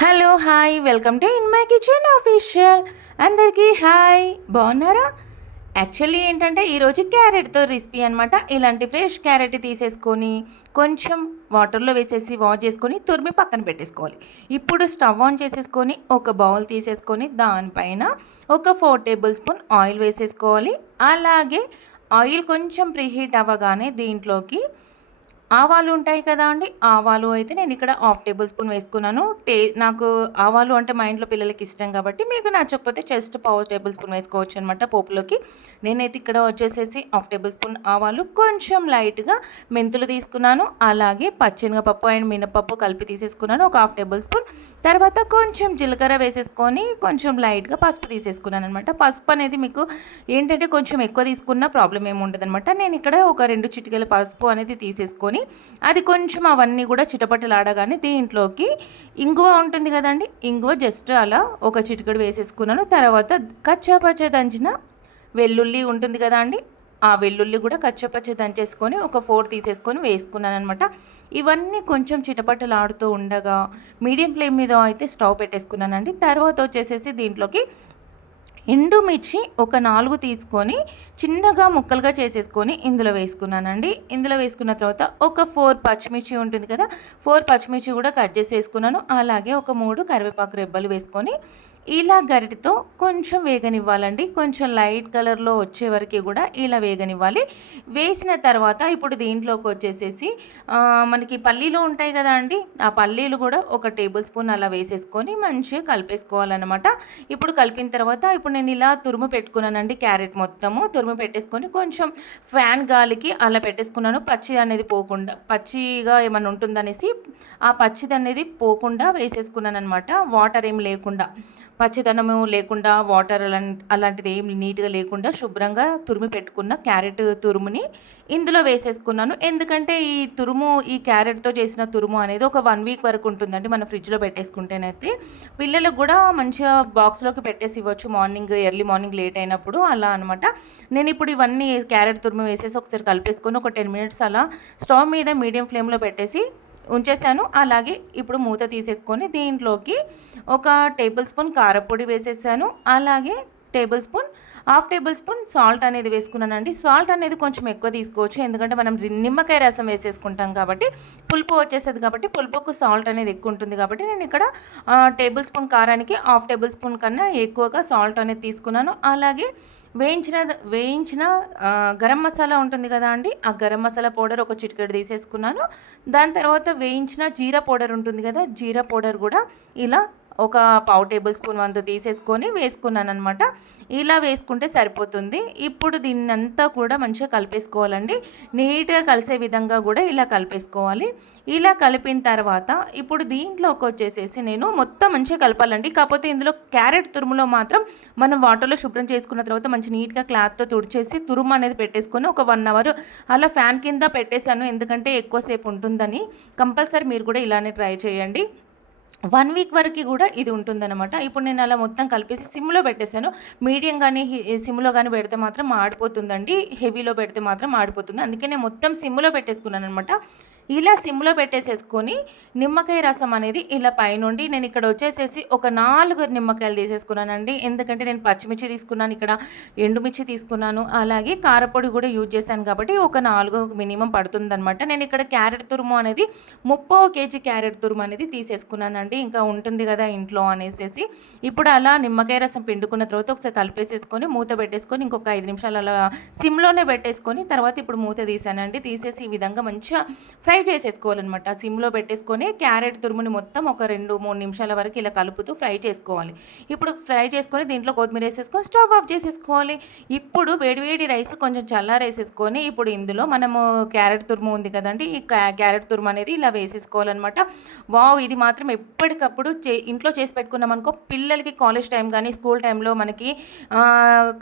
Hello hi. Welcome to in my kitchen official. అందరికీ hi. బాగున్నారా? Actually ఏంటంటే ఈరోజు క్యారెట్తో రెసిపీ అనమాట ఇలాంటి ఫ్రెష్ క్యారెట్ తీసేసుకొని కొంచెం వాటర్లో వేసేసి వాష్ చేసుకొని తురిమి పక్కన పెట్టేసుకోవాలి. ఇప్పుడు స్టవ్ ఆన్ చేసేసుకొని ఒక బౌల్ తీసేసుకొని దానిపైన ఒక ఫోర్ టేబుల్ స్పూన్ ఆయిల్ వేసేసుకోవాలి. అలాగే ఆయిల్ కొంచెం ప్రీహీట్ అవ్వగానే దీంట్లోకి ఆవాలు ఉంటాయి కదా అండి? ఆవాలు అయితే నేను ఇక్కడ హాఫ్ టేబుల్ స్పూన్ వేసుకున్నాను. టే నాకు ఆవాలు అంటే మా ఇంట్లో పిల్లలకి ఇష్టం కాబట్టి మీకు నచ్చకపోతే జస్ట్ పావు టేబుల్ స్పూన్ వేసుకోవచ్చు అనమాట పోపులోకి. నేనైతే ఇక్కడ వచ్చేసేసి హాఫ్ టేబుల్ స్పూన్ ఆవాలు కొంచెం లైట్గా మెంతులు తీసుకున్నాను. అలాగే పచ్చెనగపప్పు అండ్ మినపప్పు కలిపి తీసేసుకున్నాను. ఒక హాఫ్ టేబుల్ స్పూన్. తర్వాత కొంచెం జీలకర్ర వేసేసుకొని కొంచెం లైట్గా పసుపు తీసేసుకున్నాను అనమాట పసుపు అనేది మీకు ఏంటంటే కొంచెం ఎక్కువ తీసుకున్న ప్రాబ్లం ఏమి ఉండదు అనమాట నేను ఇక్కడ ఒక రెండు చిటికల పసుపు అనేది తీసేసుకొని అది కొంచెం అవన్నీ కూడా చిటపటలాడగానే దీంట్లోకి ఇంగువ ఉంటుంది కదండి. ఇంగువ జస్ట్ అలా ఒక చిటికడు వేసేసుకున్నాను. తర్వాత కచ్చాపచ్చ దంచిన వెల్లుల్లి ఉంటుంది కదా అండి. ఆ వెల్లుల్లి కూడా కచ్చపచ్చ దంచేసుకొని ఒక ఫోర్ తీసేసుకొని వేసుకున్నాను అనమాట ఇవన్నీ కొంచెం చిటపటలాడుతూ ఉండగా మీడియం ఫ్లేమ్ మీద అయితే స్టవ్ పెట్టేసుకున్నానండి. తర్వాత వచ్చేసేసి దీంట్లోకి ఎండుమిర్చి ఒక నాలుగు తీసుకొని చిన్నగా ముక్కలుగా చేసేసుకొని ఇందులో వేసుకున్నానండి. ఇందులో వేసుకున్న తర్వాత ఒక ఫోర్ పచ్చిమిర్చి ఉంటుంది కదా ఫోర్ పచ్చిమిర్చి కూడా కట్ చేసి వేసుకున్నాను. అలాగే ఒక మూడు కరివేపాకు రెబ్బలు వేసుకొని ఇలా గరిటితో కొంచెం వేగనివ్వాలండి. కొంచెం లైట్ కలర్లో వచ్చే వరకు కూడా ఇలా వేగనివ్వాలి. వేసిన తర్వాత ఇప్పుడు దీంట్లోకి వచ్చేసేసి మనకి పల్లీలు ఉంటాయి కదా అండి. ఆ పల్లీలు కూడా ఒక టేబుల్ స్పూన్ అలా వేసేసుకొని మంచిగా కలిపేసుకోవాలన్నమాట. ఇప్పుడు కలిపిన తర్వాత ఇప్పుడు నేను ఇలా తురుము పెట్టుకున్నానండి క్యారెట్ మొత్తము. తురుము పెట్టేసుకొని కొంచెం ఫ్యాన్ గాలికి అలా పెట్టేసుకున్నాను. పచ్చి అనేది పోకుండా పచ్చిగా ఏమైనా ఉంటుందనేసి ఆ పచ్చిది అనేది పోకుండా వేసేసుకున్నాను అనమాట వాటర్ ఏం లేకుండా. పచ్చిదనము లేకుండా వాటర్ అలా అలాంటిది ఏం నీట్గా లేకుండా శుభ్రంగా తురిమి పెట్టుకున్న క్యారెట్ తురుముని ఇందులో వేసేసుకున్నాను. ఎందుకంటే ఈ తురుము ఈ క్యారెట్తో చేసిన తురుము అనేది ఒక వన్ వీక్ వరకు ఉంటుందండి మన ఫ్రిడ్జ్లో పెట్టేసుకుంటేనైతే. పిల్లలకు కూడా మంచిగా బాక్స్లోకి పెట్టేసి ఇవ్వచ్చు. మార్నింగ్ ఎర్లీ మార్నింగ్ లేట్ అయినప్పుడు అలా అనమాట నేను ఇప్పుడు ఇవన్నీ క్యారెట్ తురుము వేసేసి ఒకసారి కలిపేసుకొని ఒక టెన్ మినిట్స్ అలా స్టవ్ మీద మీడియం ఫ్లేమ్లో పెట్టేసి ఉంచేసాను. అలాగే ఇప్పుడు మూత తీసేసుకొని దీంట్లోకి ఒక టేబుల్ స్పూన్ కారపొడి వేసేసాను. అలాగే tablespoon half tablespoon salt అనేది వేసుకున్నానండి. సాల్ట్ అనేది కొంచెం ఎక్కువ తీసుకోవచ్చు. ఎందుకంటే మనం నిమ్మకాయ రసం వేసేసుకుంటాం కాబట్టి పులుపు వచ్చేసేది కాబట్టి పులుపుకు సాల్ట్ అనేది ఎక్కువ ఉంటుంది కాబట్టి నేను ఇక్కడ టేబుల్ స్పూన్ కారానికి హాఫ్ టేబుల్ స్పూన్ కన్నా ఎక్కువగా సాల్ట్ అనేది తీసుకున్నాను. అలాగే వేయించిన వేయించిన గరం మసాలా ఉంటుంది కదా అండి ఆ గరం మసాలా పౌడర్ ఒక చిటికెడు తీసేసుకున్నాను. దాని తర్వాత వేయించిన జీరా పౌడర్ ఉంటుంది కదా జీరా పౌడర్ కూడా ఇలా ఒక పావు టేబుల్ స్పూన్ వంతు తీసేసుకొని వేసుకున్నాను అనమాట ఇలా వేసుకుంటే సరిపోతుంది. ఇప్పుడు దీన్ని అంతా కూడా మంచిగా కలిపేసుకోవాలండి. నీట్గా కలిసే విధంగా కూడా ఇలా కలిపేసుకోవాలి. ఇలా కలిపిన తర్వాత ఇప్పుడు దీంట్లోకి వచ్చేసేసి నేను మొత్తం మంచిగా కలపాలండి. కాకపోతే ఇందులో క్యారెట్ తురుములో మాత్రం మనం వాటర్లో శుభ్రం చేసుకున్న తర్వాత మంచి నీట్గా క్లాత్తో తుడిచేసి తురుము అనేది పెట్టేసుకొని ఒక వన్ అవర్ అలా ఫ్యాన్ కింద పెట్టేశాను. ఎందుకంటే ఎక్కువసేపు ఉంటుందని. కంపల్సరీ మీరు కూడా ఇలానే ట్రై చేయండి. వన్ వీక్ వరకు కూడా ఇది ఉంటుందన్నమాట. ఇప్పుడు నేను అలా మొత్తం కలిపేసి సిమ్లో పెట్టేశాను. మీడియం కానీ సిమ్లో కానీ పెడితే మాత్రం ఆడిపోతుందండి. హెవీలో పెడితే మాత్రం ఆడిపోతుంది. అందుకే నేను మొత్తం సిమ్లో పెట్టేసుకున్నాను అనమాట ఇలా సిమ్లో పెట్టేసేసుకొని నిమ్మకాయ రసం అనేది ఇలా పైనుండి నేను ఇక్కడ వచ్చేసేసి ఒక నాలుగు నిమ్మకాయలు తీసేసుకున్నానండి. ఎందుకంటే నేను పచ్చిమిర్చి తీసుకున్నాను ఇక్కడ ఎండుమిర్చి తీసుకున్నాను అలాగే కారపొడి కూడా యూజ్ చేశాను కాబట్టి ఒక నాలుగు మినిమం పడుతుందనమాట నేను ఇక్కడ క్యారెట్ తురుము అనేది ముప్పో కేజీ క్యారెట్ తురుము అనేది తీసేసుకున్నానండి. ఇంకా ఉంటుంది కదా ఇంట్లో అనేసి ఇప్పుడు అలా నిమ్మకాయ రసం పిండుకున్న తర్వాత ఒకసారి కలిపేసేసుకొని మూత పెట్టేసుకొని ఇంకొక ఐదు నిమిషాలు అలా సిమ్లోనే పెట్టేసుకొని తర్వాత ఇప్పుడు మూత తీసానండి. తీసేసి ఈ విధంగా మంచిగా ఫ్రై ఫ్రై చేసేసుకోవాలన్నమాట. సిమ్లో పెట్టేసుకొని క్యారెట్ తురుముని మొత్తం ఒక రెండు మూడు నిమిషాల వరకు ఇలా కలుపుతూ ఫ్రై చేసుకోవాలి. ఇప్పుడు ఫ్రై చేసుకొని దీంట్లో కొత్తిమీర వేసేసుకొని స్టవ్ ఆఫ్ చేసేసుకోవాలి. ఇప్పుడు వేడివేడి రైస్ కొంచెం చల్లారేసేసుకొని ఇప్పుడు ఇందులో మనము క్యారెట్ తురుము ఉంది కదండి ఈ క్యారెట్ తురుము అనేది ఇలా వేసేసుకోవాలన్నమాట. వావ్! ఇది మాత్రం ఎప్పటికప్పుడు ఇంట్లో చేసి పెట్టుకున్నాం అనుకో పిల్లలకి కాలేజ్ టైం కానీ స్కూల్ టైంలో మనకి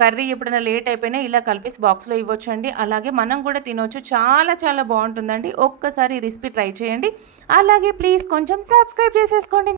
కర్రీ ఎప్పుడైనా లేట్ అయిపోయినా ఇలా కలిపేసి బాక్స్లో ఇవ్వచ్చు అండి అలాగే మనం కూడా తినవచ్చు చాలా చాలా బాగుంటుందండి. ఒక్కసారి ఒకసారి రెసిపీ ట్రై చేయండి. అలాగే ప్లీజ్ కొంచెం సబ్స్క్రైబ్ చేసేసుకోండి.